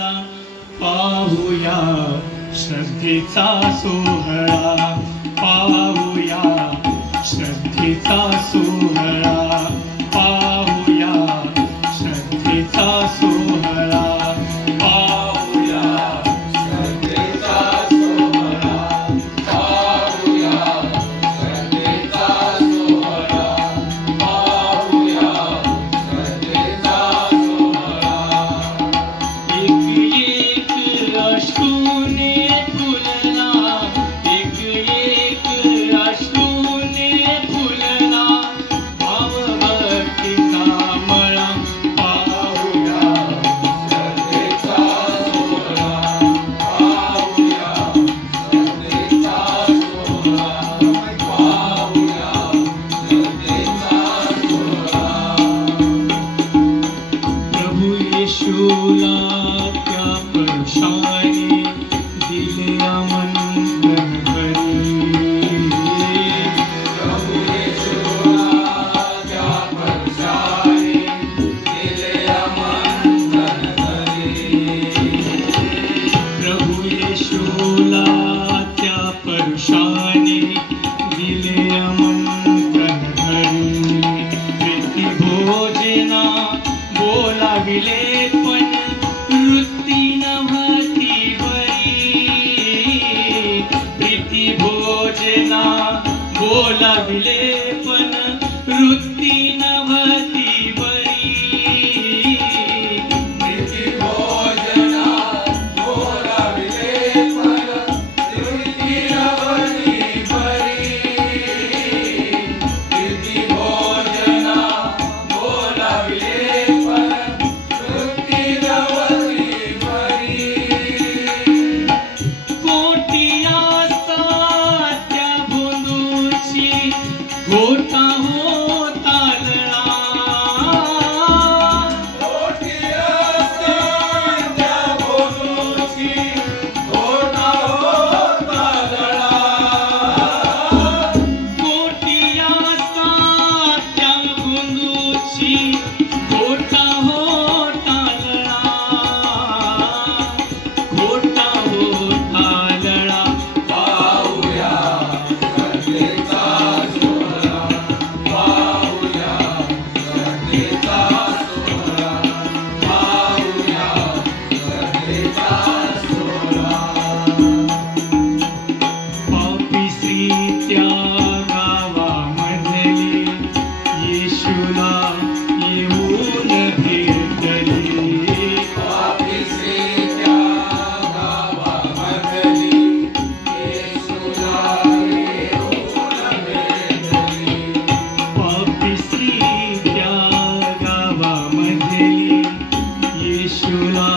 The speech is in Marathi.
मळा पाहूया श्रद्धेचा सोहळा पाहूया श्रद्धेचा सोहळा पाहूया श्रद्धेचा सोहळा पाहूया श्रद्धेचा सोहळा पाहूया श्रद्धेचा सोहळा पाहूया श्रद्धेचा सोहळा एक एक अश्रूने फुलला एक एक अश्रूने फुलला भाव भक्तीचा मळा पाहूया श्रद्धेचा सोहळा पाहूया श्रद्धेचा सोहळा पाहूया श्रद्धेचा सोहळा प्रभु येशूला त्या परुषाने दिले आमंत्रण घरी प्रभु येशूला त्या परुषाने दिले आमंत्रण घरी प्रभु येशूला त्या परुषाने दिले आमंत्रण घरी प्रीती भोजना बोलाविले पण वृत्ती नव्हती बरी प्रीती भोजना बोलाविले पण वृत्ती नव्हती बरी प्रीती भोजना बोलाविले पण वृत्ती नव्हती बरी प्रीती भोजना बोलाविले पण वृत्ती नव्हती बरी कोटी आसा त्या भोंदूची घोटा होता लळा कोटी आसा त्या भोंदूची घोटा होता लळा कोटी आसा त्या भोंदूची घोटा होता लळा घोटा होता लळा पाहूया श्रद्धेचा सोहळा पाहूया श्रद्धेचा सोहळा पाहूया श्रद्धेचा सोहळा पापिसी त्या गावामधली येशूला येऊन भेटली पापिसी त्या गावामधली येशूला येऊन भेटली पापिसी त्या गावामधली येशूला